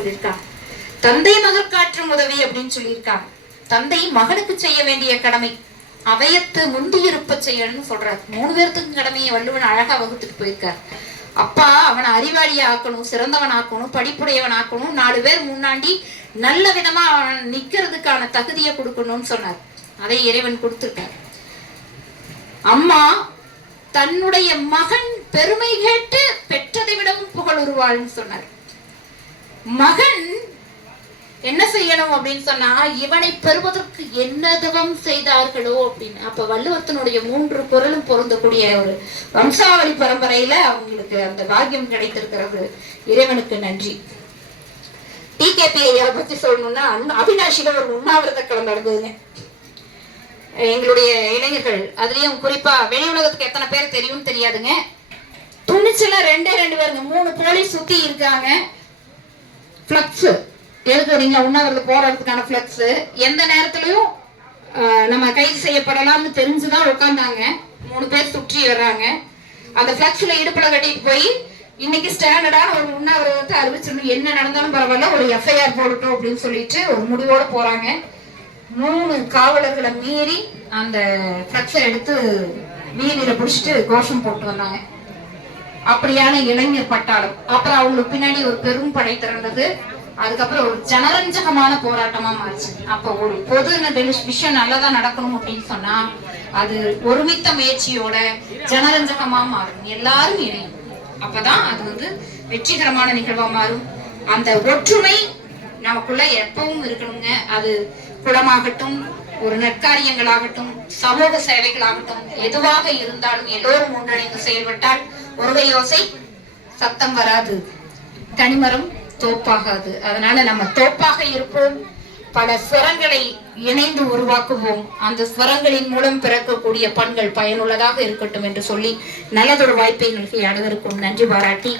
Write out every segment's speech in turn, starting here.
சொல்லியிருக்காங்க. தந்தை மகற்காற்றும் உதவி அப்படின்னு சொல்லியிருக்காங்க. தந்தை மகனுக்கு செய்ய வேண்டிய கடமை அவையத்து முந்தியிருப்ப செய்யணும்னு சொல்றாரு. 3 பேர்த்துக்கும் கடமையை வள்ளுவன் அழகா வகுத்துட்டு போயிருக்காரு. அப்பா அவனை அறிவாளியா ஆக்கணும், சிறந்தவன் ஆக்கணும், படிப்புடையவன் ஆக்கணும், 4 பேர் முன்னாடி நல்ல விதமா அவன் நிக்கிறதுக்கான தகுதியை கொடுக்கணும்னு சொன்னார். அதை இறைவன் கொடுத்திருக்கார். அம்மா தன்னுடைய மகன் பெருமை கேட்டு பெற்றதை விடவும் புகழுருவாள்னு சொன்னார். மகன் என்ன செய்யணும் அப்படின்னு சொன்னா, இவனை பெறுவதற்கு என்ன தவம் செய்தார்களோ அப்படின்னு. அப்ப வள்ளுவத்தினுடைய 3 குறளும் பொருந்தக்கூடிய ஒரு வம்சாவளி பரம்பரையில அவங்களுக்கு அந்த பாக்கியம் கிடைத்திருக்கிறது. இறைவனுக்கு நன்றி. டிகேபி ஐயா பத்தி சொல்லணும்னா, அவினாஷில ஒரு உண்ணாவிரத களம் நடந்ததுங்க. எங்களுடைய இளைஞர்கள், அதுலயும் குறிப்பா வெளி உலகத்துக்கு எத்தனை பேர் தெரியும் தெரியாதுங்க, துணிச்சல 2 பேருங்க, 3 போலீஸ் சுத்தி இருக்காங்க. பிளக்ஸ் எழுதுறீங்க, உண்ணாவிரத போராட்டத்துக்கான பிளக்ஸ். எந்த நேரத்திலையும் நம்ம கைது செய்யப்படலாம்னு தெரிஞ்சுதான் உட்கார்ந்தாங்க. 3 பேர் சுற்றி வர்றாங்க. அந்த பிளக்ஸ்ல இடுப்புல கட்டிட்டு போய் இன்னைக்கு ஸ்டாண்டர்டான ஒரு உண்ணாவிரதத்தை அறிவிச்சிடணும், என்ன நடந்தாலும் பரவாயில்ல, ஒரு எஃப்ஐஆர் போடட்டும் அப்படின்னு சொல்லிட்டு ஒரு முடிவோட போறாங்க. 3 காவலர்களை மீறி அந்த பிளக்ஸை எடுத்து வீதியில புடிச்சிட்டு கோஷம் போட்டு வந்தாங்க. அப்படியான இளைஞர் பட்டாளம். அப்புறம் அவங்களுக்கு பின்னாடி ஒரு பெரும் படை திரண்டது. அதுக்கப்புறம் ஒரு ஜனரஞ்சகமான போராட்டமா மாறிச்சு. அப்ப ஒரு பொது விஷயம் நல்லதா நடக்கணும் அப்படின்னு சொன்னா அது ஒருமித்த முயற்சியோட ஜனரஞ்சகமா மாறும், எல்லாரும் இணையும். அப்பதான் அது வெற்றிகரமான நிகழ்வா மாறும். அந்த ஒற்றுமை நமக்குள்ள எப்பவும் இருக்கணுங்க. அது குலமாகட்டும், ஒரு நற்காரியங்களாகட்டும், சமூக சேவைகளாகட்டும், எதுவாக இருந்தாலும் எல்லோரும் ஒன்றிணைந்து செயல்பட்டால் ஒருவை யோசை சத்தம் வராது, கனிமரம் தோப்பாகாது. அதனால நம்ம தோப்பாக இருப்போம், பல ஸ்வரங்களை இணைந்து உருவாக்குவோம். அந்த ஸ்வரங்களின் மூலம் பிறக்கக்கூடிய பண்கள் பயனுள்ளதாக இருக்கட்டும் என்று சொல்லி நல்லதொரு வாய்ப்பை எங்களுக்கு அனைவருக்கும் நன்றி பாராட்டி,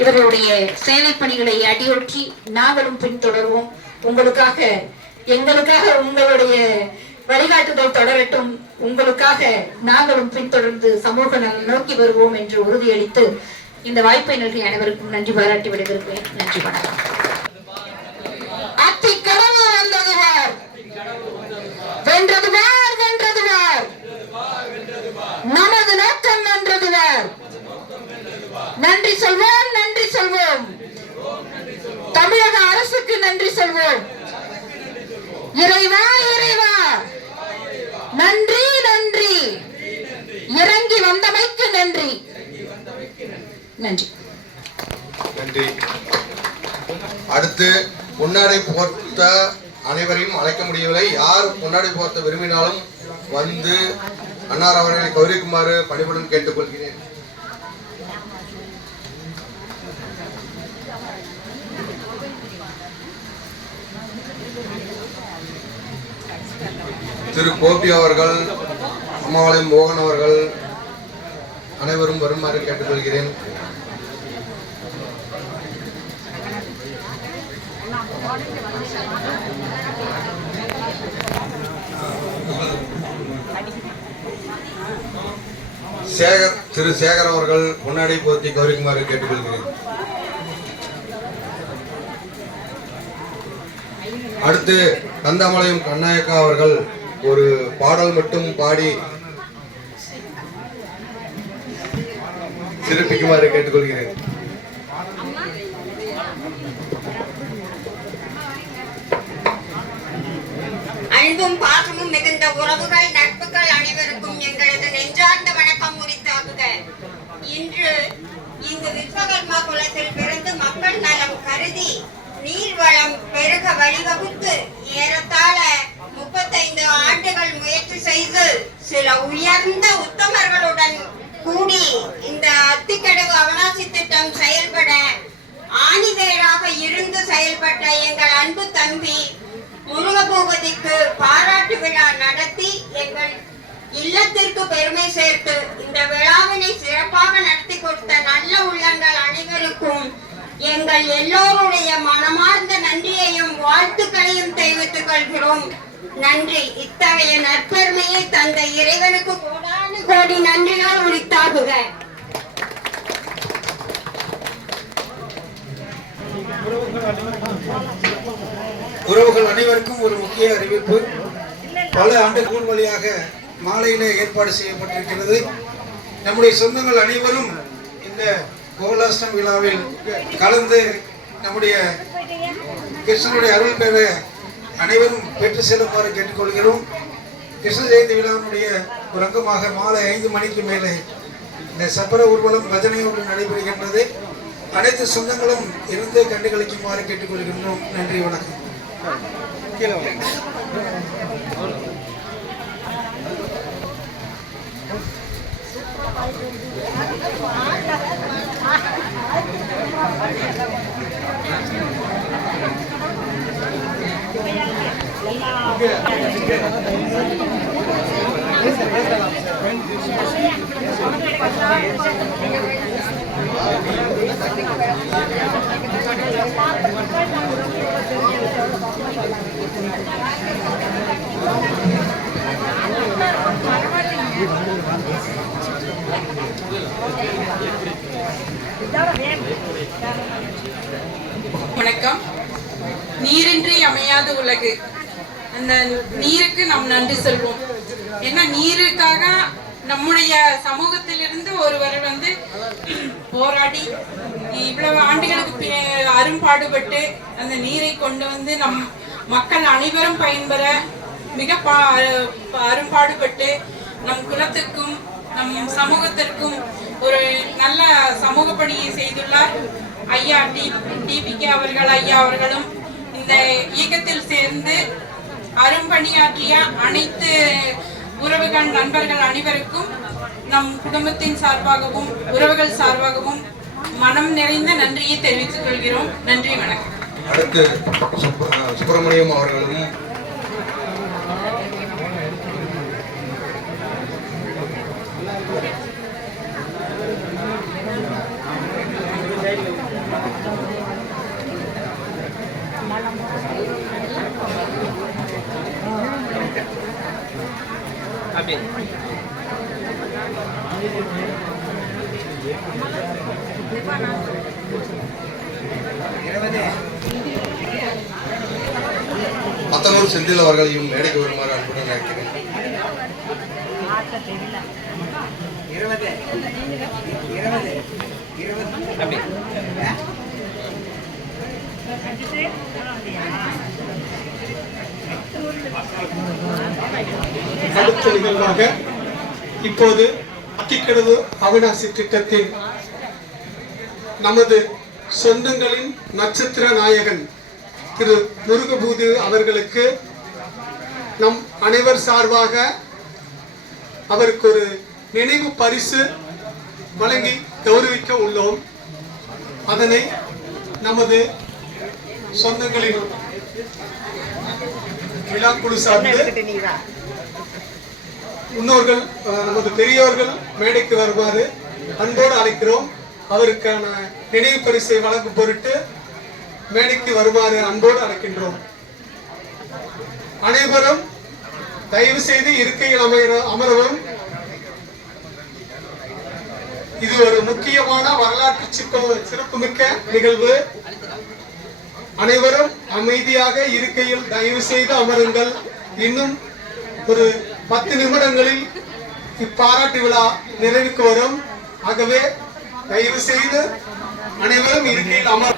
இவர்களுடைய சேவை பணிகளை அடியொற்றி நாங்களும் பின்தொடர்வோம். உங்களுக்காக, எங்களுக்காக உங்களுடைய வழிகாட்டுதல் தொடரட்டும். உங்களுக்காக நாங்களும் பின்தொடர்ந்து சமூக நலம் நோக்கி வருவோம் என்று உறுதியளித்து இந்த வாய்ப்பை நல்கி அனைவருக்கும் நன்றி பாராட்டி விடைபெறுகிறேன். நன்றி, வணக்கம். அத்திக்கடவு வந்ததுவார், வென்றதுவார், வென்றதுவார், நமது நோக்கம் வென்றதுவார். நன்றி சொல்வோம், நன்றி சொல்வோம். தமிழக அரசுக்கு நன்றி சொல்வோம். இறைவா, இறைவா, நன்றி, நன்றி. இறங்கி வந்தமைக்கு நன்றி. நன்றி, நன்றி. அடுத்து முன்னாடி போர்த்த அனைவரையும் அழைக்க முடியவில்லை. யார் முன்னாடி போர்த்த விரும்பினாலும் வந்து அன்னார் அவர்களை கௌரிக்குமாறு பணிவுடன் கேட்டுக்கொள்கிறேன். திரு கோபி அவர்கள், அம்மாவளை மோகன் அவர்கள் அனைவரும் வருமாறு கேட்டுக்கொள்கிறேன். திரு சேகர் அவர்கள் முன்னாடி போத்தி கௌரிக்குமாறு கேட்டுக்கொள்கிறேன். அடுத்து கந்தமலையும் கண்ணாயக்கா அவர்கள் ஒரு பாடல் மட்டும் பாடி சிறப்பிக்குமாறு கேட்டுக்கொள்கிறேன். அன்பும் பாசமும் மிகுந்த உறவுகள், நட்புகள் அனைவருக்கும் எங்களது நெஞ்சார்ந்த வணக்கம் உரித்தாகுக. இன்று இங்கு விஸ்வகர்மா குலத்தில் பிறந்து மக்கள் நலம் கருதி நீர்வளம் பெருக வழிவகுத்து ஏறத்தாழ 35 ஆண்டுகள் முயற்சி செய்து சில உயர்ந்த உத்தமர்களுடன் கூடி இந்த அத்திக்கடவு அவனாசி திட்டம் செயல்பட ஆணிவேராக இருந்து செயல்பட்ட எங்கள் அன்பு தம்பி முருகபூபதிக்கு பாராட்டு விழா நடத்தி எங்கள் இல்லத்திற்கு பெருமை சேர்த்து இந்த விழாவினை சிறப்பாக நடத்தி கொடுத்த நல்ல உள்ளங்கள் அனைவருக்கும் எங்கள் எல்லோருடைய மனமார்ந்த நன்றியையும் வாழ்த்துக்களையும் தெரிவித்துக் கொள்கிறோம். நன்றி. இத்தகைய நற்பெருமையை தந்த இறைவனுக்கு கோடானு கோடி நன்றிகள் உரித்தாகுக. உறவுகள் அனைவருக்கும் ஒரு முக்கிய அறிவிப்பு. பல ஆண்டுகள் வழியாக மாலையிலே ஏற்பாடு செய்யப்பட்டிருக்கிறது. நம்முடைய சொந்தங்கள் அனைவரும் இந்த கோகுலாஷ்டம் விழாவில் கலந்து நம்முடைய கிருஷ்ணனுடைய அருள் பெற அனைவரும் பெற்று செல்லுமாறு கேட்டுக்கொள்கிறோம். கிருஷ்ண ஜெயந்தி விழாவினுடைய ஒரு அங்கமாக மாலை 5 மணிக்கு மேலே இந்த சப்பர ஊர்வலம் பஜனையோடு நடைபெறுகின்றது. அனைத்து சொந்தங்களும் இருந்து கண்டுகளிக்குமாறு கேட்டுக்கொள்கின்றோம். நன்றி, வணக்கம். வணக்கம். நீரின்றி அமையாத உலகு. அந்த நீருக்கு நாம் நன்றி சொல்வோம். ஏன்னா நீருக்காக நம்முடைய சமூகத்திலிருந்து ஒருவர் போராடி இவ்வளவு ஆண்டுகளுக்கு அரும்பாடுபட்டு அந்த நீரை கொண்டு நம் மக்கள் அனைவரும் பயன்பெற மிக அரும்பாடுபட்டு நம் குலத்துக்கும் நம் சமூகத்திற்கும் ஒரு நல்ல சமூக பணியை செய்துள்ளார் ஐயா டிபிகே அவர்கள். ஐயா அவர்களும் இந்த இயக்கத்தில் சேர்ந்து அரும்பணியாற்றிய அனைத்து உறவுகள் நண்பர்கள் அனைவருக்கும் நம் குடும்பத்தின் சார்பாகவும் உறவுகள் சார்பாகவும் மனம் நிறைந்த நன்றியை தெரிவித்துக் கொள்கிறோம். நன்றி, வணக்கம். அடுத்து சுப்பிரமணியம் அவர்களும் மத்தனூர் செந்தில் அவர்களையும் மேடைக்கு வருமாறு அன்புடன் அழைக்கிறேன். அடுத்த நிகழ்வாக இப்போது அத்திக்கடவு அவிநாசி திட்டத்தின் நமது சொந்தங்களின் நட்சத்திர நாயகன் திரு முருகபூது அவர்களுக்கு நம் அனைவர் சார்பாக அவருக்கு ஒரு நினைவு பரிசு வழங்கி கௌரவிக்க உள்ளோம். அதனை நமது சொந்தங்களின் விழாக்குழு சார்ந்து முன்னோர்கள் நமது பெரியோர்கள் மேடைக்கு வருமாறு அன்போடு அழைக்கிறோம். அவருக்கான நினைவு பரிசை வழங்கும் பொருட்டு மேடைக்கு வருமாறு அன்போடு அழைக்கின்றோம். அனைவரும் தயவு செய்து இருக்கையில் அமரவும். இது ஒரு முக்கியமான வரலாற்று சிறப்புமிக்க நிகழ்வு. அனைவரும் அமைதியாக இருக்கையில் தயவு செய்து அமருங்கள். இன்னும் ஒரு 10 நிமிடங்களில் இப்பாராட்டு விழா நிறைவுக்கு வரும். ஆகவே தயவு செய்து அனைவரும் இருக்கையில் அமர்.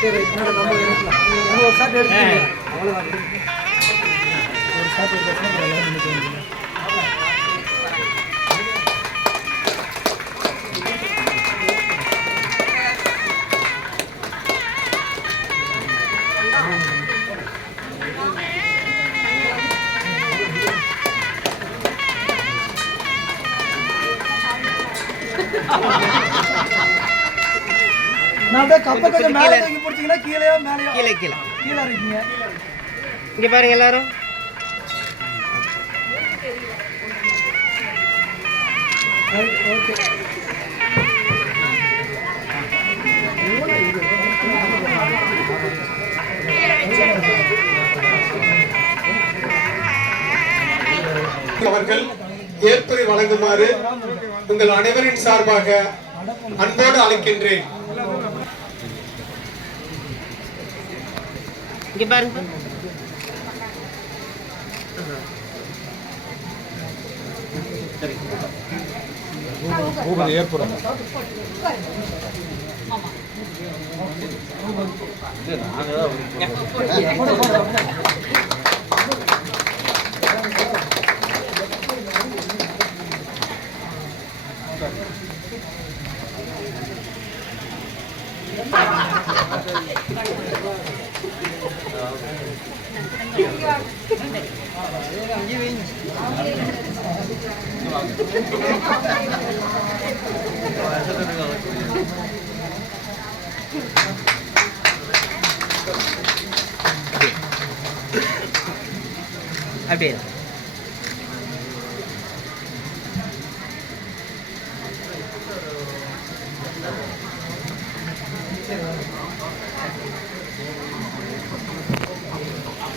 சரி என்னோட நம்ம எடுக்கலாம் ஒரு ஷாட் எடுத்துங்க அவ்வளோதான் ஒரு ஷாட் எடுத்தா எல்லாரும் நினைக்கிறீங்க நான் அப்படியே கப்பை கொஞ்சம் மேலே தூக்கி பிடிச்சிங்கன்னா கீழே மேலேயோ கீழே கீழே இருக்கீங்க இங்கே பாருங்க எல்லாரும் ஓகே அவர்கள் ஏற்புரை வழங்குமாறு உங்கள் அனைவரின் சார்பாக அன்போடு அழைக்கின்றேன். இங்கே பாருங்க ஏற்படும் அப்படியே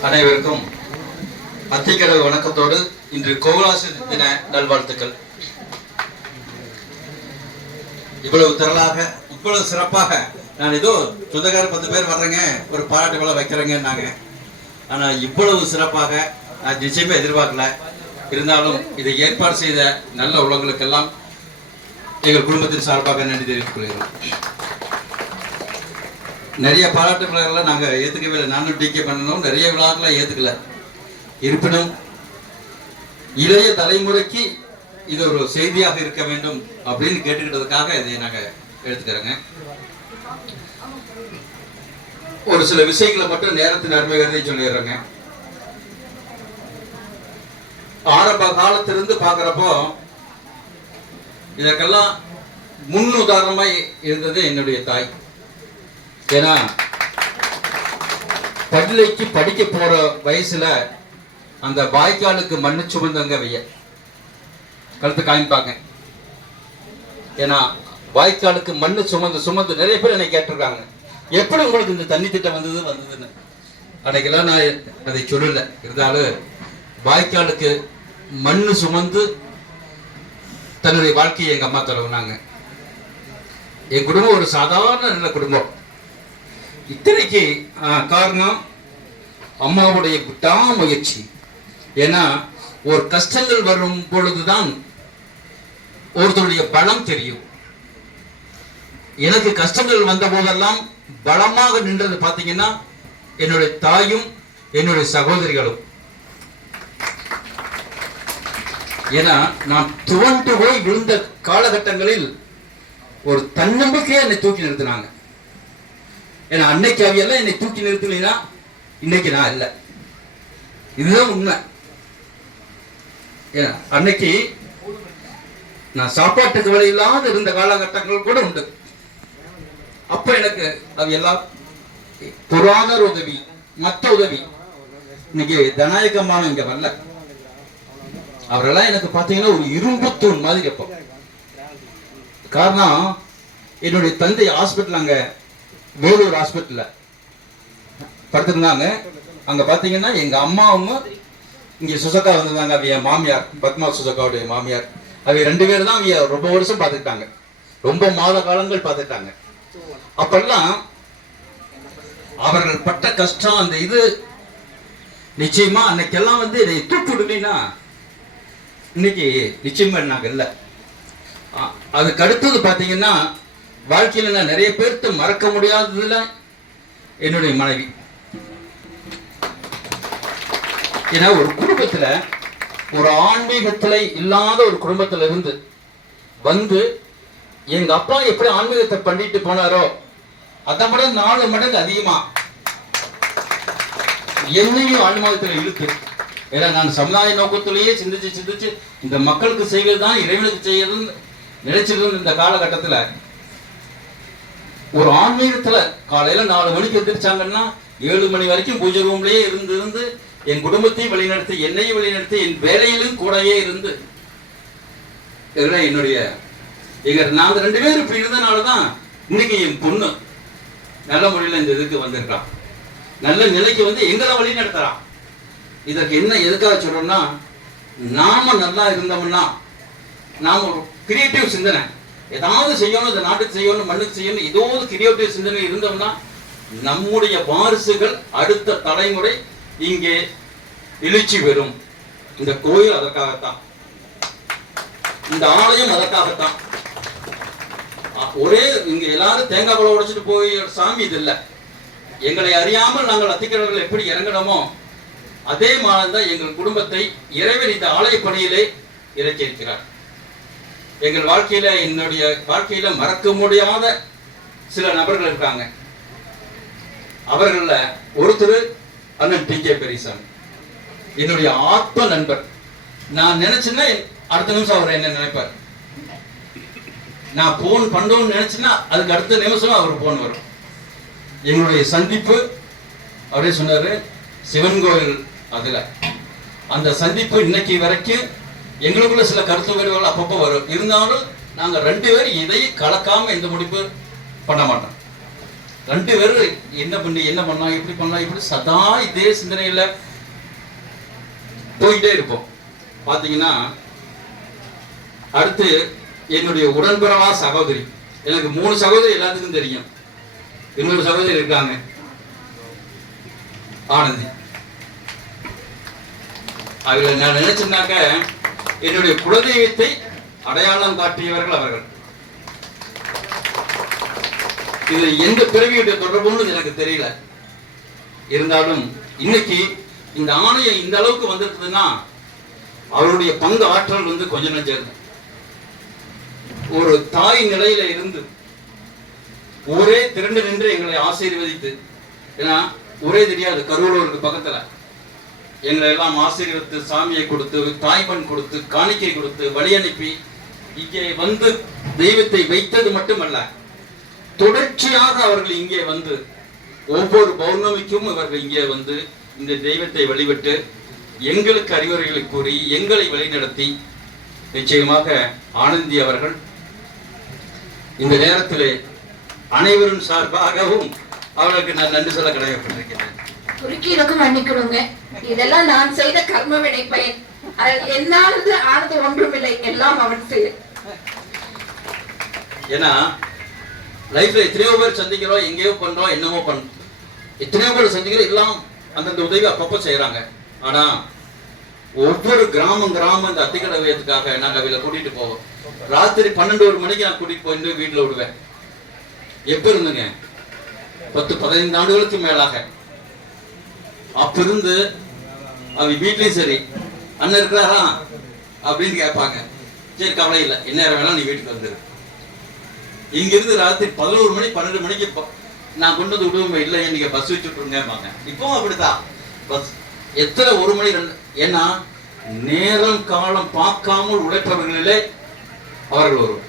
அனைவருக்கும் அத்திக்கடவு வணக்கத்தோடு இன்று கோகுலாசி தின நல்வாழ்த்துக்கள். இவ்வளவு திரளாக இவ்வளவு சிறப்பாக நான் ஏதோ சொந்தக்கார 10 பேர் வர்றேங்க ஒரு பாராட்டு விழா வைக்கிறேங்கன்னாங்க. ஆனால் இவ்வளவு சிறப்பாக நான் நிச்சயமே எதிர்பார்க்கல. இருந்தாலும் இதை ஏற்பாடு செய்த நல்ல உள்ளங்களுக்கெல்லாம் எங்கள் குடும்பத்தின் சார்பாக நன்றி தெரிவித்துக் கொள்கிறோம். நிறைய பாராட்டு விழாக்கள்லாம் நாங்கள் ஏற்றுக்கவே இல்லை. நானும் டிகே பண்ணணும், நிறைய விழாக்கெல்லாம் ஏற்றுக்கல. இருப்பினும் இளைய தலைமுறைக்கு இது ஒரு செய்தியாக இருக்க வேண்டும் அப்படின்னு கேட்டுக்கிட்டதுக்காக இதை நாங்கள் எடுத்துக்கிறோங்க. ஒரு சில விஷயங்களை மட்டும் நேரத்தின் அருமை கருதி சொல்லிடுறேங்க. ஆரம்ப காலத்திலிருந்து பார்க்குறப்போ இதற்கெல்லாம் முன் உதாரணமாய் இருந்தது என்னுடைய தாய். ஏன்னா பள்ளிக்கு படிக்க போற வயசுல அந்த வாய்க்காலுக்கு மண்ணு சுமந்தங்க வைய கழுத்து காமிப்பாங்க. ஏன்னா வாய்க்காலுக்கு மண்ணு சுமந்து நிறைய பேர் என்னை கேட்டிருக்காங்க, எப்படி உங்களுக்கு இந்த தண்ணி திட்டம் வந்ததுன்னு. அன்னைக்கெல்லாம் நான் அதை சொல்லல. இருந்தாலும் வாய்க்காலுக்கு மண்ணு சுமந்து தன்னுடைய வாழ்க்கையை எங்க அம்மா தருவாங்க. என் குடும்பம் ஒரு சாதாரண நல்ல குடும்பம். இத்தனைக்கு காரணம் அம்மாவுடைய விடாமுயற்சி. ஏன்னா ஒரு கஷ்டங்கள் வரும் பொழுதுதான் ஒருத்தருடைய பலம் தெரியும். எனக்கு கஷ்டங்கள் வந்த போதெல்லாம் பலமாக நின்றது பார்த்தீங்கன்னா என்னுடைய தாயும் என்னுடைய சகோதரிகளும். ஏன்னா நான் துவண்டு போய் விழுந்த காலகட்டங்களில் ஒரு தன்னம்பிக்கையை என்னை தூக்கி நிறுத்தினாங்க. ஏன்னா அன்னைக்கு அவையெல்லாம் என்னை தூக்கி நிறுத்தலைன்னா இன்னைக்கு நான் இல்லை. இதுதான் உண்மை. ஏன்னா அன்னைக்கு நான் சாப்பாட்டுக்கு வழி இல்லாத இருந்த காலகட்டங்கள் கூட உண்டு. அப்ப எனக்கு அவையெல்லாம் பொருளாதார உதவி, மற்ற உதவி. இன்னைக்கு தனாயகமான இங்க வரல. அவரெல்லாம் எனக்கு பார்த்தீங்கன்னா ஒரு இரும்பு தூண் மாதிரி இருப்போம். காரணம் என்னுடைய தந்தை ஹாஸ்பிட்டல், அங்க வேலூர் ஹாஸ்பிட்டல்ல படுத்திருந்தாங்க. அங்க பாத்தீங்கன்னா எங்க அம்மாவும் இங்க சுசக்கா வந்திருந்தாங்க. அவைய மாமியார் பத்மா சுசக்காவுடைய மாமியார். அவைய 2 பேர் தான் அவைய ரொம்ப வருஷம் பார்த்துக்கிட்டாங்க, ரொம்ப மாத காலங்கள் பார்த்துட்டாங்க. அப்பெல்லாம் அவர்கள் பட்ட கஷ்டம், அந்த இது நிச்சயமா அன்னைக்கெல்லாம் இதை தூக்கி விடலைன்னா இன்னைக்கு நிச்சயமா நாங்க இல்லை. அதுக்கு அடுத்தது பாத்தீங்கன்னா வாழ்க்கையில நான் நிறைய பேர்த்து மறக்க முடியாததுல என்னுடைய மனைவி. ஏன்னா ஒரு குடும்பத்துல, ஒரு ஆன்மீகத்துல இல்லாத ஒரு குடும்பத்துல இருந்து வந்து எங்க அப்பா எப்படி ஆன்மீகத்தை பண்ணிட்டு போனாரோ அதை விட 4 மடங்கு அதிகமா என்னையும் ஆன்மீகத்துல இழுத்து. ஏன்னா நான் சமுதாய நோக்கத்திலேயே சிந்திச்சு இந்த மக்களுக்கு செய்வது தான் இறைவனுக்கு செய்யறதுன்னு நினைச்சிருந்த இந்த காலகட்டத்துல ஒரு ஆன்மீகத்துல காலையில 4 மணிக்கு எந்திரிச்சாங்கன்னா 7 மணி வரைக்கும் பூஜை ரூம்லயே இருந்து என் குடும்பத்தையும் வழிநடத்தி, என்னையும் வழிநடத்தி, என் வேலையிலும் கூடவே இருந்து என்னுடைய நாங்க 2 பேரும் இப்படி இருந்தனாலதான் இன்னைக்கு என் பொண்ணு நல்ல முறையில இந்த இதுக்கு வந்திருக்கான், நல்ல நிலைக்கு வந்து எங்களை வழி நடத்துறான். இதற்கு என்ன எதுக்காக சொல்றோம்னா, நாம நல்லா இருந்தோம்னா, நாம ஒரு கிரியேட்டிவ் சிந்தனை ஏதாவது செய்யணும், இந்த நாட்டுக்கு செய்யணும், மண்ணுக்கு செய்யணும், ஏதோ ஒரு கிரியேட்டிவ் சிந்தனை இருந்தோம்னா நம்முடைய வாரிசுகள் அடுத்த தலைமுறை இங்கே எழுச்சி பெறும். இந்த கோயில் அதற்காகத்தான், இந்த ஆலயம் அதற்காகத்தான். ஒரே இங்க எல்லாரும் தேங்காய் பழம் உடைச்சிட்டு போய் சாமி இது இல்லை. எங்களை அறியாமல் நாங்கள் அத்திக்கடவுள் எப்படி இறங்கணுமோ அதே மாதிரி தான் எங்கள் குடும்பத்தை இறைவன் இந்த ஆலய பணியிலே இறக்கியிருக்கிறார். எங்கள் வாழ்க்கையில, என்னுடைய வாழ்க்கையில மறக்க முடியாத சில நபர்கள் இருக்காங்க. அவர்கள ஒருத்தர் அண்ணன் டி.கே. பெரியசாமி, என்னுடைய ஆத்ம நண்பர். நான் நினைச்சேன்னா அடுத்த நிமிஷம் அவர் என்ன நினைப்பார். நான் போன் பண்ணணும்னு நினைச்சேன்னா அதுக்கு அடுத்த நிமிஷம் அவர் போன் வரும். எங்களுடைய சந்திப்பு அவரே சொன்னாரு, சிவன் கோயில் அதுல அந்த சந்திப்பு இன்னைக்கு வரைக்கும் எங்களுக்குள்ள சில கருத்து வேறுகள் அப்பப்போ வரும். இருந்தாலும் நாங்க 2 பேரும் இதையும் கலக்காம எந்த முடிப்பு பண்ண மாட்டோம். 2 பேரும் என்ன பண்ணலாம், எப்படி பண்ணலாம், இப்படி சதா இதே சிந்தனையில போயிட்டே இருப்போம். பாத்தீங்கன்னா அடுத்து என்னுடைய உடன்பிறவா சகோதரி, எனக்கு 3 சகோதரி எல்லாத்துக்கும் தெரியும். இன்னொரு சகோதரி இருக்காங்க ஆனந்தி. அவளை நான் நினைச்சேன்னாக்க என்னுடைய குலதெய்வத்தை அடையாளம் காட்டியவர்கள் அவர்கள். இது எந்த பிறவியுடைய தொடர்புன்னு எனக்கு தெரியல. இருந்தாலும் இன்னைக்கு இந்த ஆணையம் இந்த அளவுக்கு வந்திருக்குதுன்னா அவருடைய பங்கு ஆற்றல் வந்து கொஞ்சம் நஞ்சது. ஒரு தாய் நிலையில இருந்து ஒரே திரண்டு நின்று எங்களை ஆசீர்வதித்து, ஏன்னா ஒரே தெரியாது கருவூருக்கு பக்கத்துல எங்களை எல்லாம் ஆசீர்வதித்து, சாமியை கொடுத்து, தாய்மண் கொடுத்து, காணிக்கை கொடுத்து, வழி அனுப்பி இங்கே வந்து தெய்வத்தை வைத்தது மட்டுமல்ல, தொடர்ச்சியாக அவர்கள் இங்கே வந்து ஒவ்வொரு பௌர்ணமிக்கும் இவர்கள் இங்கே வந்து இந்த தெய்வத்தை வழிபட்டு எங்களுக்கு அறிவுரைகளை கூறி எங்களை வழிநடத்தி, நிச்சயமாக ஆனந்தி அவர்கள் இந்த நேரத்திலே அனைவரும் சார்பாகவும் அவர்களுக்கு நான் நன்றி சொல்ல கடமைப்பட்டிருக்கிறேன். குறுக்கீடுக்கும் மன்னிக்கணுங்க, இதெல்லாம் நான் செய்த கர்ம வினை பயன். என்னானது ஆனது ஒன்றுமில்லை, எல்லாம் அவன் செயல். ஏன்னா லைஃப்ல எத்தனையோ பேர் சந்திக்கிறோம், எங்கேயோ பண்றோம், என்னமோ பண்றோம், எத்தனையோ பேர் சந்திக்கிறோம், எல்லாம் அந்தந்த உதவி அப்பப்போ செய்யறாங்க. ஆனா ஒவ்வொரு கிராமம் இந்த அத்திக்கடவையத்துக்காக நாங்க அவளை கூட்டிட்டு போவோம். ராத்திரி 12-1 மணிக்கு நான் கூட்டிட்டு போயிட்டு வீட்டுல விடுவேன். எப்ப இருந்துங்க 10-15 ஆண்டுகளுக்கு மேலாக. அப்ப இருந்து அவ வீட்லயும் சரி, அண்ணன் இருக்கிறாரா அப்படின்னு கேட்பாங்க. சரி கவலை இல்லை, என்ன வேணாலும் நீ வீட்டுக்கு வந்துரு. இங்க இருந்து ராத்திரி 11 மணி 12 மணிக்கு நான் கொண்டு வந்து விடுவேன். இல்லை நீங்க பஸ் வச்சுட்டுருங்கம்பாங்க. இப்பவும் அப்படித்தான். பஸ் எத்தனை 1 மணி 2, ஏன்னா நேரம் காலம் பார்க்காமல் உழைப்பவர்களிலே அவர்கள் வரும்.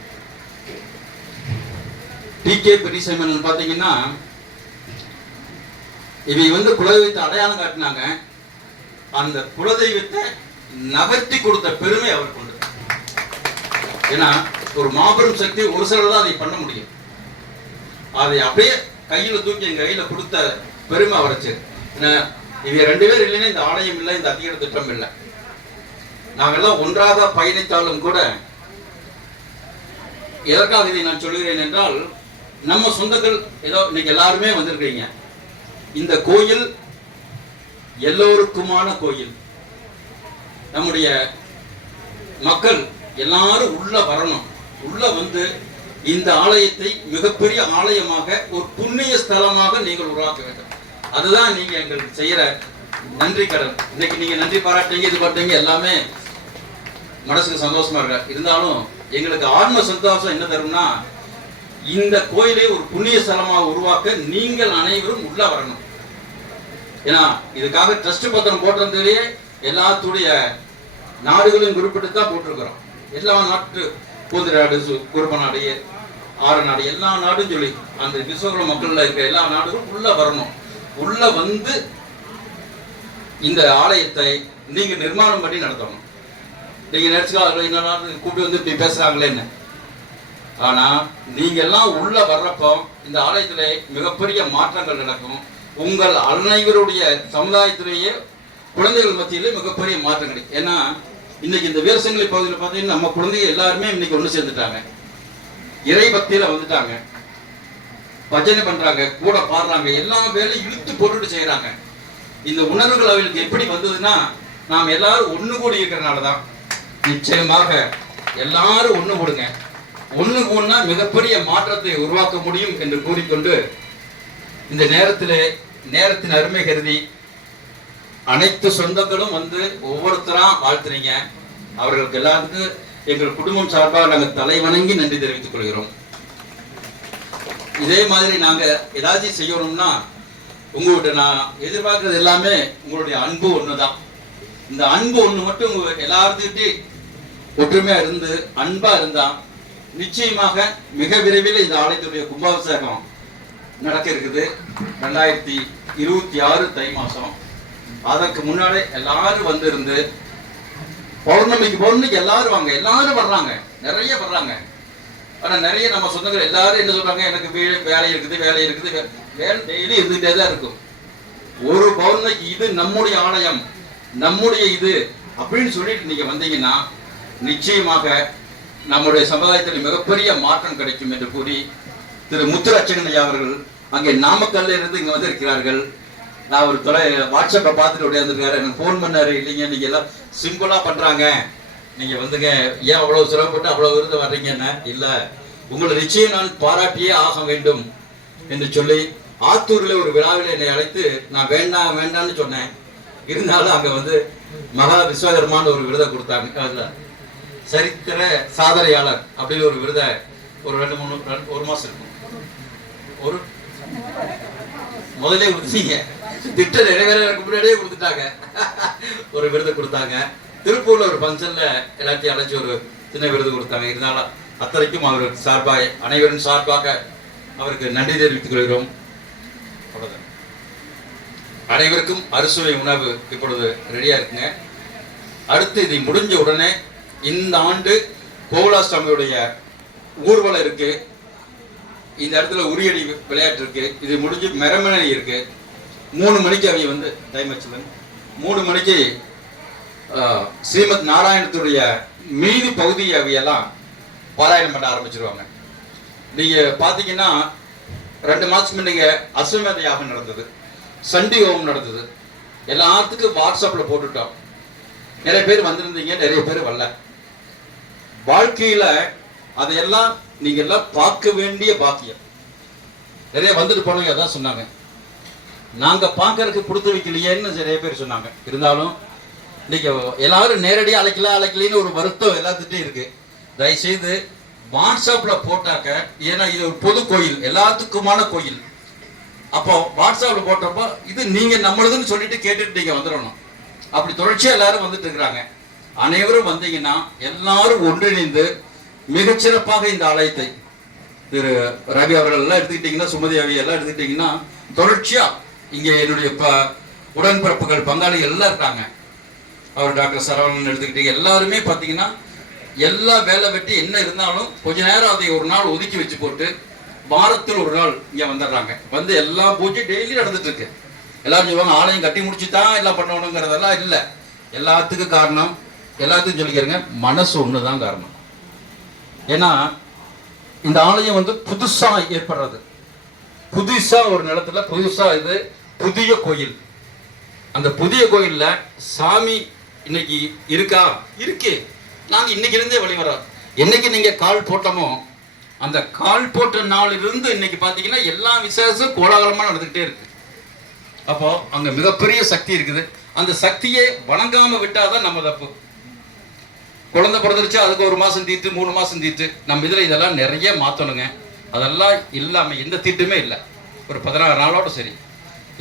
டி.கே. பெரியசாமி பாத்தீங்கன்னா இவை வந்து குலதெய்வத்தை அடையாளம் காட்டினாங்க. அந்த குலதெய்வத்தை நகர்த்தி கொடுத்த பெருமை அவர் கொண்டு. ஏன்னா ஒரு மாபெரும் சக்தி ஒரு சிலர் தான் அதை பண்ண முடியும். அதை அப்படியே கையில தூக்கி எங்க கையில கொடுத்த பெருமை அவரைச்சு. இவங்க 2 பேர் இல்லைன்னா இந்த ஆலயம் இல்லை, இந்த அதிகார திட்டம் இல்லை. நாங்கெல்லாம் ஒன்றாக பயணித்தாலும் கூட, எதற்காக இதை நான் சொல்கிறேன் என்றால், நம்ம சொந்தங்கள் ஏதோ இன்னைக்கு எல்லாருமே வந்திருக்கீங்க. இந்த கோயில் எல்லோருக்குமான கோயில். நம்முடைய மக்கள் எல்லாரும் உள்ள வரணும். உள்ள வந்து இந்த ஆலயத்தை மிகப்பெரிய ஆலயமாக ஒரு புண்ணிய ஸ்தலமாக நீங்கள் உருவாக்க வேண்டும். அதுதான் நீங்க எங்களுக்கு செய்யற நன்றி கடன். இன்னைக்கு நீங்க நன்றி பாராட்டீங்க, இது பார்த்தீங்க, எல்லாமே மனசுக்கு சந்தோஷமா இருக்க. இருந்தாலும் எங்களுக்கு ஆன்ம சந்தோஷம் என்ன தரும்னா, இந்த கோயிலை ஒரு புண்ணிய ஸ்தலமாக உருவாக்க நீங்கள் அனைவரும் உள்ள வரணும். ஏன்னா இதுக்காக ட்ரஸ்ட் பத்திரம் போட்டதுலேயே எல்லாத்துடைய நாடுகளையும் குறிப்பிட்டு தான் போட்டிருக்கிறோம். எல்லா நாட்டு பூந்திர நாடு, குருப நாடு, ஆறு நாடு, எல்லா நாடும் சொல்லி அந்த விஸ்வகுல மக்கள்ல இருக்கிற எல்லா நாடுகளும் உள்ள வரணும். உள்ள வந்து இந்த ஆலயத்தை நீங்க நிர்மாணம் பண்ணி நடத்தணும். நீங்க நினைச்சுக்கலாம் என்ன கூப்பிட்டு வந்து இப்படி பேசுறாங்களே என்ன. ஆனா நீங்க எல்லாம் உள்ள வர்றப்போ இந்த ஆலயத்திலே மிகப்பெரிய மாற்றங்கள் நடக்கும். உங்கள் அனைவருடைய சமுதாயத்திலேயே குழந்தைகள் மத்தியிலே மிகப்பெரிய மாற்றம் கிடைக்கும். ஏன்னா இன்னைக்கு இந்த வீரசங்கிலி பகுதியில் பார்த்தீங்கன்னா நம்ம குழந்தைகள் எல்லாருமே இன்னைக்கு ஒன்று சேர்ந்துட்டாங்க, இறை பக்தியில வந்துட்டாங்க, பஜனை பண்றாங்க, கூட பாடுறாங்க, எல்லா வேலையும் இழுத்து போட்டுட்டு செய்யறாங்க. இந்த உணர்வுகள் அவர்களுக்கு எப்படி வந்ததுன்னா, நாம் எல்லாரும் ஒண்ணு கூடி இருக்கிறனாலதான். நிச்சயமாக எல்லாரும் ஒண்ணு கூடுங்க. ஒண்ணு கூடனா மிகப்பெரிய மாற்றத்தை உருவாக்க முடியும் என்று கூறிக்கொண்டு, இந்த நேரத்தின் அருமை கருதி அனைத்து சொந்தங்களும் வந்து ஒவ்வொருத்தரா வாழ்த்துறீங்க. அவர்களுக்கு எல்லாத்துக்கும் எங்கள் குடும்பம் சார்பாக நாங்கள் தலை வணங்கி நன்றி தெரிவித்துக் கொள்கிறோம். இதே மாதிரி நாங்க ஏதாச்சும் செய்யணும்னா உங்ககிட்ட நான் எதிர்பார்க்கறது எல்லாமே உங்களுடைய அன்பு ஒண்ணுதான். இந்த அன்பு ஒண்ணு மட்டும் உங்க எல்லாத்துக்கிட்டே ஒற்றுமையா இருந்து அன்பா இருந்தா நிச்சயமாக மிக விரைவில் இந்த ஆலயத்துடைய கும்பாபிஷேகம் நடக்க இருக்குது. 2026 தை மாசம். அதற்கு முன்னாடி எல்லாரும் வந்து இருந்து பௌர்ணமிக்கு எல்லாரும் வாங்க, எல்லாரும் வர்றாங்க, நிறைய வர்றாங்க. ஆனா நிறைய நம்ம சொந்தங்கள் எல்லாரும் என்ன சொல்றாங்க, எனக்கு வேலை இருக்குது, வேலை டெய்லி இருந்துகிட்டே தான் இருக்கும். ஒரு பௌர்ணமிக்கு இது நம்முடைய ஆலயம், நம்முடைய இது அப்படின்னு சொல்லிட்டு நீங்க வந்தீங்கன்னா நிச்சயமாக நம்முடைய சமுதாயத்தில் மிகப்பெரிய மாற்றம் கிடைக்கும் என்று கூறி திரு முத்துலட்சுமணன் ஐயா அவர்கள் அங்கே நாமக்கல்ல இருந்து இங்க வந்திருக்கிறார்கள். நான் ஒரு வாட்ஸ்அப்பை பார்த்துட்டு உடையாந்துருக்காரு, எனக்கு ஃபோன் பண்ணாரு. இல்லைங்க நீங்க எல்லாம் சிம்பிளா பண்றாங்க, நீங்க வந்துங்க, ஏன் அவ்வளவு சிரமப்பட்டு அவ்வளவு விருது வர்றீங்கன்னா, இல்ல உங்களை நிச்சயம் நான் பாராட்டியே ஆக வேண்டும் என்று சொல்லி ஆத்தூர்ல ஒரு விழாவில் என்னை அழைத்து நான் வேண்டாம்னு சொன்னேன். இருந்தாலும் அங்க வந்து மகா விஸ்வகர்மான்னு ஒரு விருதை கொடுத்தாங்க. அதுல சரித்திர சாதனையாளர் அப்படின்னு ஒரு விருதை ஒரு 1 மாசம் இருக்கும், ஒரு முதலே கொடுத்தீங்க, திட்டம் நிறைவேறதுக்கு முன்னாடியே கொடுத்துட்டாங்க. ஒரு விருது கொடுத்தாங்க. திருப்பூர்ல ஒரு ஃபங்க்ஷன்ல எல்லாத்தையும் அழைச்சி ஒரு சின்ன விருது கொடுத்தாங்க. இருந்தாலும் அத்தனைக்கும் அவருக்கு சார்பாக, அனைவரின் சார்பாக அவருக்கு நன்றி தெரிவித்துக் கொள்கிறோம். அனைவருக்கும் அறுசுவை உணவு இப்பொழுது ரெடியா இருக்குங்க. அடுத்து இது முடிஞ்ச உடனே இந்த ஆண்டு கோகுலாஷ்டமியுடைய ஊர்வலம் இருக்கு. இந்த இடத்துல உரியடி விளையாட்டு இருக்கு. இது முடிஞ்சு மெரமணி இருக்கு. 3 மணிக்கு அவங்க வந்து டைம் வச்சுலங்க 3 மணிக்கு ஸ்ரீமத் நாராயணத்துடைய மீதி பகுதி அவையெல்லாம் பாராயணம் பண்ண ஆரம்பிச்சிருவாங்க. நீங்க பாத்தீங்கன்னா 2 மாசத்துக்கு முன்னீங்க அஸ்வமேத யாகம் நடந்தது, சண்டி ஹோமம் நடந்தது. எல்லாத்துக்கும் வாட்ஸ்அப்ல போட்டுட்டோம். நிறைய பேர் வந்திருந்தீங்க, நிறைய பேர் வரல. வாழ்க்கையில அதையெல்லாம் நீங்க எல்லாம் பார்க்க வேண்டிய பாக்கியம். நிறைய வந்துட்டு போனவங்க அதான் சொன்னாங்க, நாங்க பார்க்கறதுக்கு கொடுத்து வைக்கலையேன்னு நிறைய பேர் சொன்னாங்க. இருந்தாலும் நீங்க எல்லாரும் நேரடியா அழைக்கலன்னு ஒரு வருத்தம் எல்லாத்துட்டும் இருக்கு. தயவுசெய்து வாட்ஸ்அப்ல போட்டாக்க, ஏன்னா இது ஒரு பொது கோயில், எல்லாத்துக்குமான கோயில். அப்போ வாட்ஸ்அப்ல போட்டப்போ இது நீங்க நம்மளதுன்னு சொல்லிட்டு கேட்டுட்டு நீங்க வந்துடணும். அப்படி தொடர்ச்சியா எல்லாரும் வந்துட்டு இருக்கிறாங்க. அனைவரும் வந்தீங்கன்னா எல்லாரும் ஒன்றிணைந்து மிகச்சிறப்பாக இந்த ஆலயத்தை திரு ரவி அவர்கள் எல்லாம் எடுத்துக்கிட்டீங்கன்னா, சுமதி அவி எல்லாம் எடுத்துக்கிட்டீங்கன்னா, தொடர்ச்சியா இங்க என்னுடைய உடன்பிறப்புகள் பங்காளிகள் எல்லாம் இருக்காங்க. அவர் டாக்டர் சரவணன் எடுத்துக்கிட்டீங்க, எல்லாருமே பார்த்தீங்கன்னா எல்லா வேலை வெட்டி என்ன இருந்தாலும் கொஞ்ச நேரம் அதை ஒரு நாள் ஒதுக்கி வச்சு போட்டு வாரத்தில் ஒரு நாள் இங்க வந்துடுறாங்க. வந்து எல்லா பூஜை டெய்லி நடந்துட்டு இருக்கு. எல்லாரும் சொல்லுவாங்க ஆலயம் கட்டி முடிச்சுதான் எல்லாம் பண்ணணுங்கிறதெல்லாம் இல்லை. எல்லாத்துக்கும் காரணம், எல்லாத்துக்கும் சொல்லிக்கிறேங்க, மனசு ஒண்ணுதான் காரணம். ஏன்னா இந்த ஆலயம் வந்து புதுசா ஏற்படுறது, புதுசா ஒரு நிலத்துல புதுசா இது புதிய கோயில். அந்த புதிய கோயில்ல சாமி இன்னைக்கு இருக்கா? இருக்கு. நாங்க இன்னைக்கு இருந்தே வழிவரோம். என்னைக்கு நீங்க கால் போட்டோமோ அந்த கால் போட்ட நாளிலிருந்து இன்னைக்கு பார்த்தீங்கன்னா எல்லா விசேஷம் கோலாகலமாக நடந்துக்கிட்டே இருக்கு. அப்போ அங்க மிகப்பெரிய சக்தி இருக்குது. அந்த சக்தியை வணங்காம விட்டாதான் நம்ம தப்பு. குழந்தை பிறந்துருச்சு, அதுக்கு 1 மாசம் தீட்டு 3 மாசம் தீட்டு, நம்ம இதுல இதெல்லாம் நிறைய மாத்தணுங்க. அதெல்லாம் இல்லாம எந்த தீட்டுமே இல்லை. ஒரு 16 நாளோட சரி,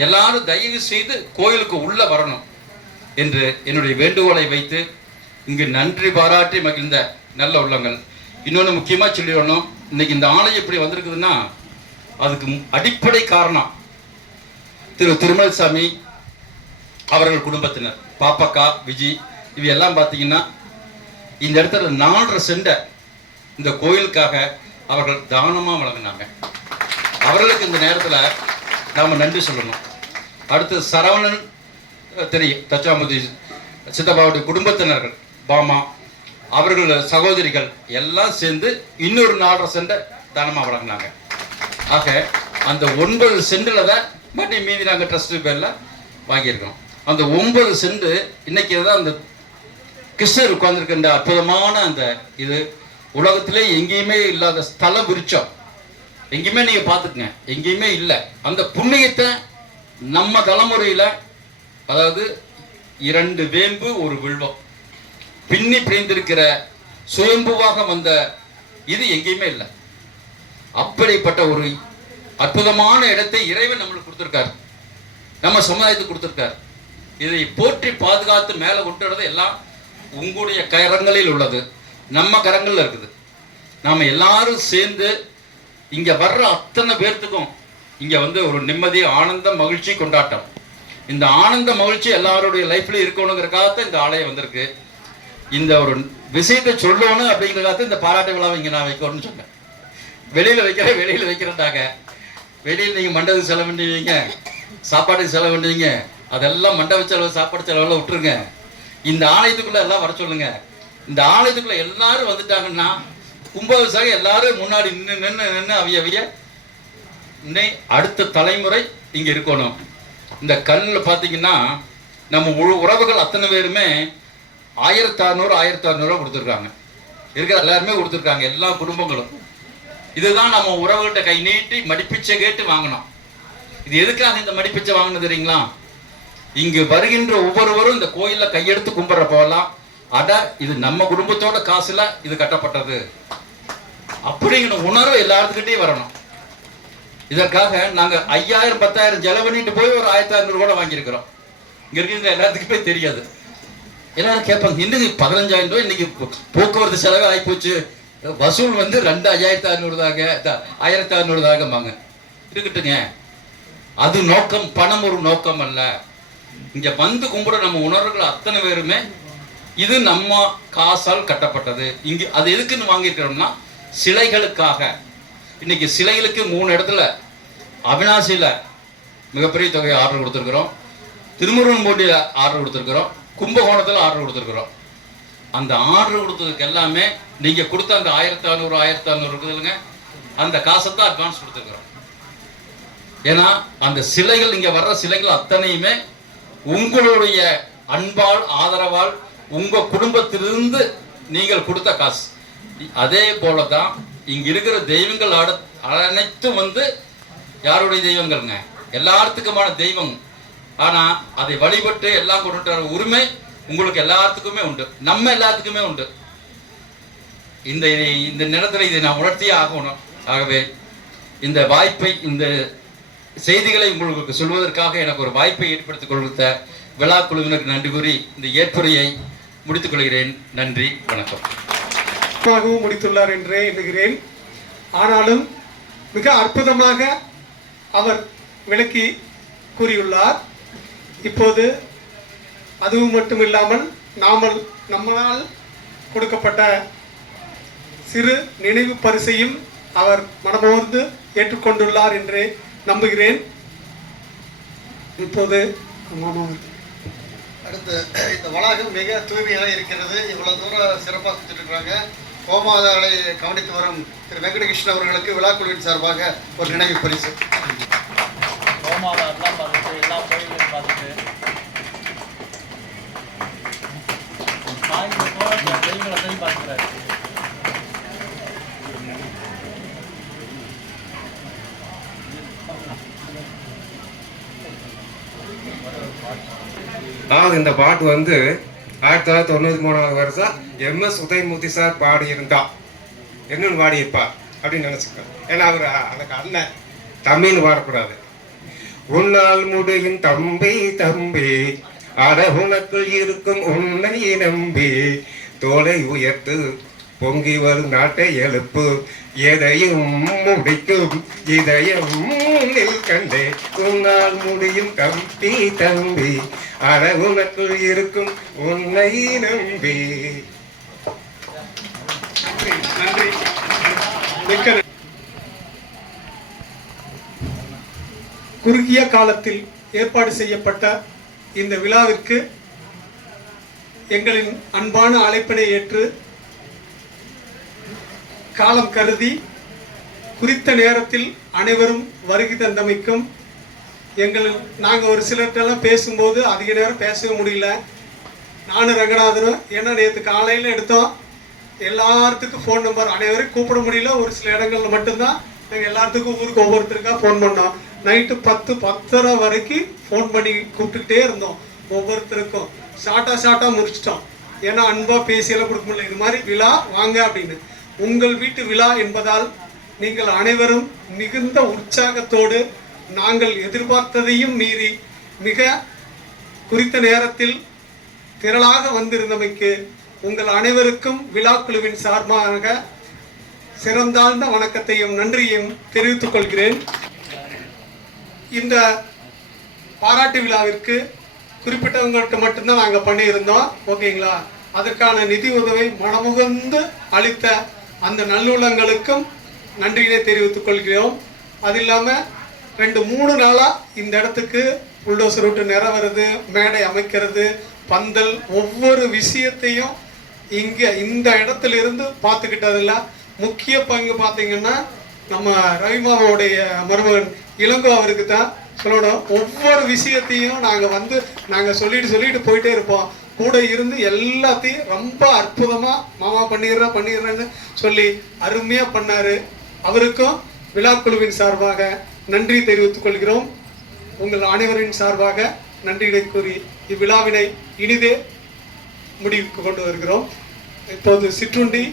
எல்லாரும் தயவு செய்து கோயிலுக்கு உள்ள வரணும் என்று என்னுடைய வேண்டுகோளை வைத்து இங்கு நன்றி பாராட்டி மகிழ்ந்த நல்ல உள்ளங்கள். இன்னொன்று முக்கியமா சொல்லிடணும், இன்னைக்கு இந்த ஆலயம் இப்படி வந்திருக்குதுன்னா அதுக்கு அடிப்படை காரணம் திருமல்சாமி அவர்கள் குடும்பத்தினர், பாப்பக்கா, விஜி, இவ எல்லாம் பார்த்தீங்கன்னா இந்த இடத்துல 4.5 சென்ட இந்த கோயிலுக்காக அவர்கள் தானமா வழங்கினாங்க. அவர்களுக்கு இந்த நேரத்தில் நாம நன்றி சொல்லணும். அடுத்து சரவணன் தெரியும், தச்சாமுதி சித்தப்பாவுடைய குடும்பத்தினர்கள், பாமா அவர்கள் சகோதரிகள் எல்லாம் சேர்ந்து இன்னொரு 4.5 சென்ட தானமா வழங்கினாங்க. ஆக அந்த 9 சென்டில் தான் மறுபடி மீதி நாங்கள் ட்ரஸ்ட் பேர்ல வாங்கியிருக்கோம். அந்த 9 சென்ட் இன்னைக்கு தான் அந்த கிருஷ்ணர் உட்கார்ந்துருக்கின்ற அற்புதமான அந்த இது உலகத்திலே எங்கேயுமே இல்லாத ஸ்தல விருட்சம். எங்கேயுமே நீங்க பார்த்துக்குங்க, எங்கேயுமே இல்லை. அந்த புண்ணியத்தை நம்ம தலைமுறையில, அதாவது 2 வேம்பு 1 வில்வம் பின்னி பிரிந்திருக்கிற சுயம்புவாக வந்த இது எங்கேயுமே இல்லை. அப்படிப்பட்ட ஒரு அற்புதமான இடத்தை இறைவன் நம்மளுக்கு கொடுத்திருக்காரு, நம்ம சமுதாயத்துக்கு கொடுத்திருக்காரு. இதை போற்றி பாதுகாத்து மேலே கொண்டுறது எல்லாம் உங்களுடைய கரங்களில் உள்ளது, நம்ம கரங்கள்ல இருக்குது. நாம எல்லாரும் சேர்ந்து இங்க வர்ற அத்தனை பேர்த்துக்கும் இங்க வந்து ஒரு நிம்மதி, ஆனந்த, மகிழ்ச்சி, கொண்டாட்டம். இந்த ஆனந்த மகிழ்ச்சி எல்லாருடைய லைஃப்ல இருக்கணுங்கிறக்காக இந்த ஆலயம் வந்திருக்கு. இந்த ஒரு விஷயத்தை சொல்லணும் அப்படிங்கிறக்காக இந்த பாராட்டு விழாவை இங்க நான் வைக்கணும்னு சொன்னேன். வெளியில வைக்கிறேன்டாங்க. வெளியில் நீங்க மண்டபத்துக்கு செலவு பண்ணுவீங்க, சாப்பாட்டுக்கு செலவு பண்ணுவீங்க, அதெல்லாம் மண்டப செலவு, சாப்பாடு செலவெல்லாம் விட்டுருங்க. இந்த ஆலயத்துக்குள்ள எல்லாம் வர சொல்லுங்க. இந்த ஆலயத்துக்குள்ள எல்லாரும் வந்துட்டாங்கன்னா கும்பாபிஷேகம் எல்லாரும் முன்னாடி நின்று அவிய அடுத்த தலைமுறை இங்க இருக்கணும். இந்த கல்லில் பார்த்தீங்கன்னா நம்ம உறவுகள் அத்தனை பேருமே 1600 கொடுத்துருக்காங்க. இருக்கிற எல்லாருமே கொடுத்துருக்காங்க, எல்லா குடும்பங்களும். இதுதான் நம்ம உறவுகிட்ட கை நீட்டி மடிப்பிச்சை கேட்டு வாங்கணும். இது எதுக்காக இந்த மடிப்பிச்சை வாங்கணும் தெரியுங்களா? இங்கு வருகின்ற ஒவ்வொருவரும் இந்த கோயில்ல கையெடுத்து கும்பிட்ற போகலாம், அட இது நம்ம குடும்பத்தோட காசுல இது கட்டப்பட்டது அப்படிங்கிற உணர்வு எல்லாத்துக்கிட்டையும் வரணும். இதற்காக நாங்க 5000 10,000 செலவு பண்ணிட்டு போய் ஒரு 1500 கூட வாங்கியிருக்கிறோம். இங்க இருக்கிற எல்லாத்துக்குமே தெரியாது. எல்லாரும் கேட்பாங்க, இன்னைக்கு 15,000 ரூபாய் இன்னைக்கு போக்குவரத்து செலவு ஆகிப்போச்சு, வசூல் வந்து 2600 தாங்க, 1600 தாங்கம்பாங்க. இருக்கட்டுங்க, அது நோக்கம், பணம் ஒரு நோக்கம் அல்ல. இங்க வந்து கும்பிட நம்ம உணர்வுகள் அத்தனை பேருமே இது நம்ம காசால் கட்டப்பட்டது. இங்கு அது எதுக்குன்னு வாங்கியிருக்கிறோம்னா சிலைகளுக்காக. இன்னைக்கு சிலைகளுக்கு 3 இடத்துல, அவினாசியில மிகப்பெரிய தொகையை ஆர்டர் கொடுத்துருக்கிறோம், திருமுருகன்பூண்டியில் ஆர்டர் கொடுத்துருக்கிறோம், கும்பகோணத்தில் ஆர்டர் கொடுத்துருக்குறோம். அந்த ஆர்டர் கொடுத்ததுக்கு எல்லாமே நீங்க கொடுத்த அந்த 1500 இருக்குது இல்லைங்க, அந்த காசை தான் அட்வான்ஸ் கொடுத்துருக்குறோம். ஏன்னா அந்த சிலைகள், இங்க வர்ற சிலைகள் அத்தனையுமே உங்களுடைய அன்பால், ஆதரவால், உங்க குடும்பத்திலிருந்து நீங்கள் கொடுத்த காசு. அதே போலதான் இங்க இருக்கிற தெய்வங்கள் அனைத்தும் வந்து யாருடைய தெய்வங்கள்ங்க, எல்லாத்துக்குமான தெய்வம். ஆனா அதை வழிபட்டு எல்லாம் கொண்டு வர உரிமை உங்களுக்கு எல்லாத்துக்குமே உண்டு, நம்ம எல்லாத்துக்குமே உண்டு. இந்த நேரத்தில் இதை நான் உணர்த்தியே ஆகணும். ஆகவே இந்த வாய்ப்பை, இந்த செய்திகளை உங்களுக்கு சொல்வதற்காக எனக்கு ஒரு வாய்ப்பை ஏற்படுத்திக் கொடுத்த விழா குழுவினருக்கு நன்றி கூறி இந்த ஏற்புரையை முடித்துக் கொள்கிறேன். நன்றி, வணக்கம். முடித்துள்ளார் என்றே எண்ணுகிறேன். ஆனாலும் மிக அற்புதமாக அவர் விளக்கி கூறியுள்ளார். இப்போது அதுவும் மட்டும் இல்லாமல் நம்மளால் கொடுக்கப்பட்ட சிறு நினைவு பரிசையும் அவர் மனமோர்ந்து ஏற்றுக்கொண்டுள்ளார் என்று நம்புகிறேன். இப்போது அடுத்து இந்த வளாகம் மிக தூய்மையாக இருக்கிறது. இவ்வளவு தூரம் சிறப்பாக செஞ்சுருக்கிறாங்க. கோமாதாவை கவனித்து வரும் திரு வெங்கடகிருஷ்ணன் அவர்களுக்கு விழாக்குழுவின் சார்பாக ஒரு நினைவு பரிசு. கோமாதாலாம் பார்த்துட்டு எல்லா கோயிலையும் பார்த்துட்டு தெய்வங்களை பார்த்துக்கிறாரு. அதாவது இந்த பாட்டு வந்து 1993 வருஷம் MS உதயமூர்த்தி சார் பாடியிருந்தா என்னன்னு பாடியிருப்பா அப்படின்னு நினச்சிக்கோ. ஏன்னா அவர் அதுக்கு அண்ணன் தம்பின்னு பாடக்கூடாது. உன்னால் முடியும் தம்பி தம்பி அட உனக்குள் இருக்கும் உன்னை நம்பி தோலை உயர்த்து பொங்கி வரும் நாட்டை எழுப்பு எதையும் முடிக்கும் இதயம் கண்டே உன்னால் முடியும் தம்பி தம்பி அட உனக்குள் இருக்கும் உன்னை நம்பி. நன்றி. மிக்க குறுகிய காலத்தில் ஏற்பாடு செய்யப்பட்ட இந்த விழாவிற்கு எங்களின் அன்பான அழைப்பினை ஏற்று காலம் கருதி குறித்த நேரத்தில் அனைவரும் வருகை தந்தமைக்கும் நாங்கள் ஒரு சிலர்கிட்டலாம் பேசும்போது அதிக நேரம் பேசவே முடியல. நானும் ரங்கநாதனும் ஏன்னா நேற்று காலையில் எடுத்தோம், எல்லாத்துக்கும் ஃபோன் நம்பர் அனைவரும் கூப்பிட முடியல. ஒரு சில இடங்களில் மட்டும்தான் நாங்கள் எல்லாத்துக்கும் ஊருக்கு ஒவ்வொருத்தருக்கா ஃபோன் பண்ணோம். நைட்டு 10-10:30 வரைக்கும் ஃபோன் பண்ணி கூப்பிட்டுக்கிட்டே இருந்தோம். ஒவ்வொருத்தருக்கும் ஷார்ட்டாக முடிச்சிட்டோம். ஏன்னா அன்பாக பேசியெல்லாம் கொடுக்க முடியல. இது மாதிரி விழா வாங்க அப்படின்னு. உங்கள் வீட்டு விழா என்பதால் நீங்கள் அனைவரும் மிகுந்த உற்சாகத்தோடு நாங்கள் எதிர்பார்த்ததையும் மீறி மிக குறித்த நேரத்தில் திரளாக வந்திருந்தமைக்கு உங்கள் அனைவருக்கும் விழா குழுவின் சார்பாக சிறந்தாழ்ந்த வணக்கத்தையும் நன்றியையும் தெரிவித்துக் கொள்கிறேன். இந்த பாராட்டு விழாவிற்கு குறிப்பிட்டவங்களுக்கு மட்டும்தான் நாங்கள் பண்ணியிருந்தோம். ஓகேங்களா? அதற்கான நிதி உதவி மனமுகந்து அளித்த அந்த நல்லுள்ளங்களுக்கும் நன்றியினை தெரிவித்துக் கொள்கிறோம். அது இல்லாமல் 2-3 நாளாக இந்த இடத்துக்கு புல்டோசர் விட்டு நிறவருது, மேடை அமைக்கிறது, பந்தல், ஒவ்வொரு விஷயத்தையும் இங்கே இந்த இடத்துல இருந்து பார்த்துக்கிட்டதில்ல. முக்கிய பங்கு பார்த்தீங்கன்னா நம்ம ரவிமாவோடைய மருமகன் இளங்கோ அவருக்கு தான் சொல்லணும். ஒவ்வொரு விஷயத்தையும் நாங்கள் சொல்லிட்டு போயிட்டே இருப்போம். கூட இருந்து எல்லாத்தையும் ரொம்ப அற்புதமாக மாமா பண்ணிடுறேன்னு சொல்லி அருமையாக பண்ணார். அவருக்கும் விழாக்குழுவின் சார்பாக நன்றி தெரிவித்துக் கொள்கிறோம். உங்கள் அனைவரின் சார்பாக நன்றியை கூறி இவ்விழாவினை இனிதே முடிவுக்கு கொண்டு வருகிறோம். இப்போது சிற்றுண்டி